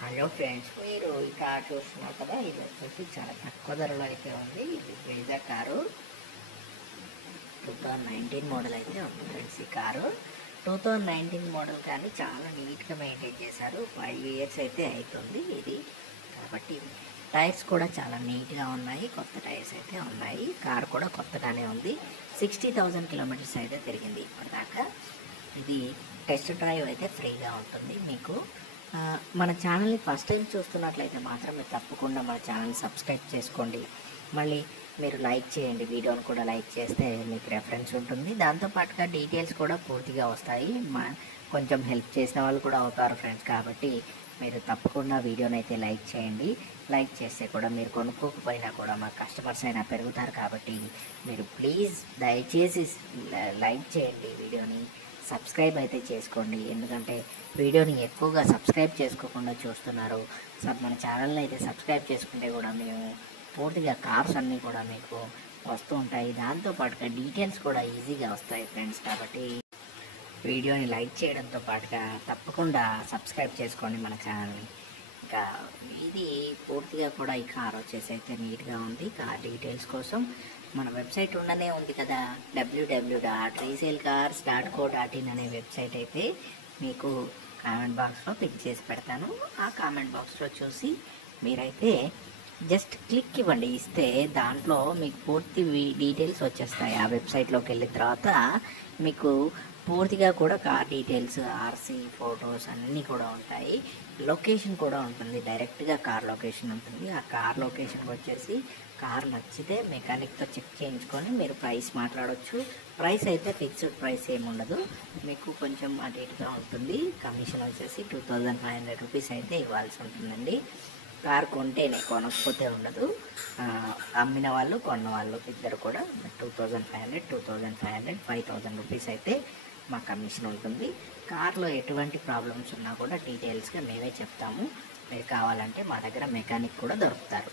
Hello friends, మీరు ఈ car చూస్తున్నారు కదా, ఇది వచ్చేసి చాలా తక్కువ ధరలో అయితే ఉంది. ఇది బ్రేజా కారు 2019 మోడల్ అయితే ఉంది ఫ్రెండ్స్. ఈ కారు 2019 మోడల్ కానీ చాలా నీట్గా మెయింటైన్ చేశారు. 5 ఇయర్స్ అయితే అవుతుంది ఇది, కాబట్టి టైర్స్ కూడా చాలా నీట్గా ఉన్నాయి. కొత్త టైర్స్ అయితే ఉన్నాయి. కార్ కూడా కొత్తగానే ఉంది. 60,000 కిలోమీటర్స్ అయితే తిరిగింది ఇప్పటిదాకా. ఇది టెస్ట్ డ్రైవ్ అయితే ఫ్రీగా ఉంటుంది మీకు. మన ఛానల్ని ఫస్ట్ టైం చూస్తున్నట్లయితే మాత్రం మీరు తప్పకుండా మన ఛానల్ని సబ్స్క్రైబ్ చేసుకోండి. మళ్ళీ మీరు లైక్ చేయండి, వీడియోని కూడా లైక్ చేస్తే మీకు రెఫరెన్స్ ఉంటుంది. దాంతోపాటుగా డీటెయిల్స్ కూడా పూర్తిగా వస్తాయి. కొంచెం హెల్ప్ చేసిన వాళ్ళు కూడా అవుతారు ఫ్రెండ్స్. కాబట్టి మీరు తప్పకుండా వీడియోని అయితే లైక్ చేయండి. లైక్ చేస్తే కూడా మీరు కొనుక్కోకపోయినా కూడా మా కస్టమర్స్ అయినా పెరుగుతారు. కాబట్టి మీరు ప్లీజ్ దయచేసి లైక్ చేయండి, వీడియోని సబ్స్క్రైబ్ అయితే చేసుకోండి. ఎందుకంటే వీడియోని ఎక్కువగా సబ్స్క్రైబ్ చేసుకోకుండా చూస్తున్నారు. మన ఛానల్ని అయితే సబ్స్క్రైబ్ చేసుకుంటే కూడా మేము పూర్తిగా కార్స్ అన్నీ కూడా మీకు వస్తూ ఉంటాయి. దాంతోపాటుగా డీటెయిల్స్ కూడా ఈజీగా వస్తాయి ఫ్రెండ్స్. కాబట్టి వీడియోని లైక్ చేయడంతో పాటుగా తప్పకుండా సబ్స్క్రైబ్ చేసుకోండి మన ఛానల్ని. ఇంకా ఇది పూర్తిగా కూడా ఈ కార్ వచ్చేసి అయితే నీట్గా ఉంది. కార్ డీటెయిల్స్ కోసం మన వెబ్సైట్ ఉండనే ఉంది కదా, www.resaleCars.co.in అనే వెబ్సైట్ అయితే మీకు కామెంట్ బాక్స్లో పిక్ చేసి పెడతాను. ఆ కామెంట్ బాక్స్లో చూసి మీరైతే జస్ట్ క్లిక్ ఇవ్వండి. ఇస్తే దాంట్లో మీకు పూర్తి డీటెయిల్స్ వచ్చేస్తాయి. ఆ వెబ్సైట్లోకి వెళ్ళిన తర్వాత మీకు పూర్తిగా కూడా కార్ డీటెయిల్స్, ఆర్సీ, ఫొటోస్ అన్నీ కూడా ఉంటాయి. లొకేషన్ కూడా ఉంటుంది, డైరెక్ట్గా కార్ లొకేషన్ ఉంటుంది. ఆ కార్ లొకేషన్కి వచ్చేసి కార్ నచ్చితే మెకానిక్తో చెక్ చేయించుకొని మీరు ప్రైస్ మాట్లాడవచ్చు. ప్రైస్ అయితే ఫిక్స్డ్ ప్రైస్ ఏమి ఉండదు, మీకు కొంచెం అటు ఇటుగా ఉంటుంది. కమిషన్ వచ్చేసి 2500 రూపీస్ అయితే ఇవ్వాల్సి ఉంటుందండి. కార్ కొంటేనే, కొనకపోతే ఉండదు. అమ్మిన వాళ్ళు కొన్న వాళ్ళు ఇద్దరు కూడా 2500, 5000 రూపీస్ అయితే మా కమిషన్ ఉంటుంది. కార్లో ఎటువంటి ప్రాబ్లమ్స్ ఉన్నా కూడా డీటెయిల్స్గా మేమే చెప్తాము. మీరు కావాలంటే మా దగ్గర మెకానిక్ కూడా దొరుకుతారు.